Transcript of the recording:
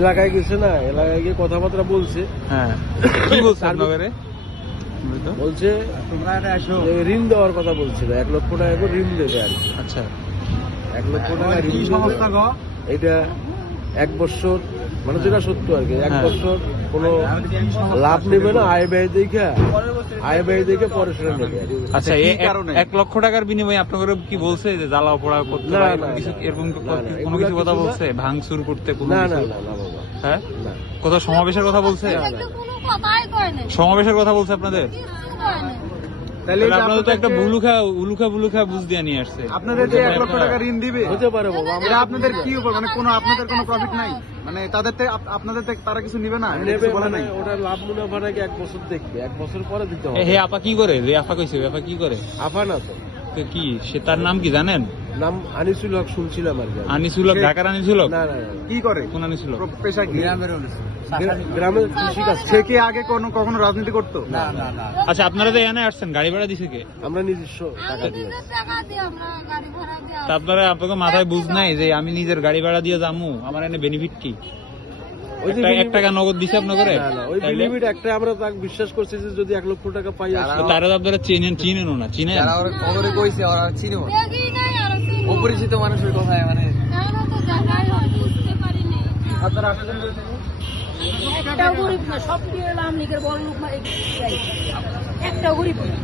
এলাকায় গেছে না, এলাকায় গিয়ে কথাবার্তা বলছে। হ্যাঁ, কি বলছে আপনাকে? বলছে যে ঋণ দেওয়ার কথা বলছিল, 1 লক্ষ টাকা করে ঋণ দেবে আর কি। আচ্ছা, 1 লক্ষ টাকা ঋণ দেবে। এটা 1 বছর, মানে যেটা সত্য আর কি, 1 বছর কোনো লাভ নেবে না, আয় ব্যয় দেখে পরে সেটা নেবে। আচ্ছা, এই 1 লক্ষ টাকার বিনিময়ে আপনাকে কি বলছে যে জ্বালা পোড়া করতে, এরকম কোনো কিছু কথা বলছে? ভাঙচুর করতে কোনো না কিছু? না না না বাবা, হ্যাঁ, না। কোথাও সমাবেশের কথা বলছে? সমাবেশের কথা বলছে আপনাদের? তাহলে আপনাদের তো একটা বুলুখা বুঝ দিয়ে নিয়ে আসছে। আপনাদের যে 1 লক্ষ টাকা ঋণ দিবে, হতে পারে বাবা, এটা আপনাদের কি উপর, মানে কোনো আপনাদের কোনো প্রফিট নাই, মানে তাদের আপনাদের থেকে তারা কিছু নিবে না, নেবে বলে নাই? ওটা লাভ মুনাফাটাকে 1 বছর দেখবে, 1 বছর পরে দিতে হবে। হে আপা কি করে? রে আপা কইছে, আপা কি করে? আফা না তো, তো কি সে, তার নাম কি জানেন? নাম আনিসুল হক, শুনছিলাম আর কি। আনিসুল হক, ঢাকার আনিসুল হক? না না না, কি করে? কোন আনিসুল হক? পেশা কি? গ্রামের কৃষিকাজ। সে কি আগে কখনো রাজনীতি করতো? না না না, আচ্ছা, আপনারা তো এখানে আসছেন, গাড়ি ভাড়া দিছে কে? আমরা নিজস্ব টাকা দিয়ে। তা আপনাকে মাথায় বুঝ নাই যে আমি নিজের গাড়ি ভাড়া দিয়ে যামু, আমার এনে বেনিফিট কি? ওই যে 1 টাকা নগদ দিছে আপনাকে? না না, ওই বেনিফিট একটা আমরা তাকে বিশ্বাস করছি যে যদি 1 লক্ষ টাকা পাই আসলে তারা আপনারা চিনেনও না, চিনেন? কইছে ওরা চিনিও অপরিচিত মানুষের কথায়, মানে একটাও গরিব না, সব দিয়ে এলাম লিগের বড় লোক, একটাও গরিব না।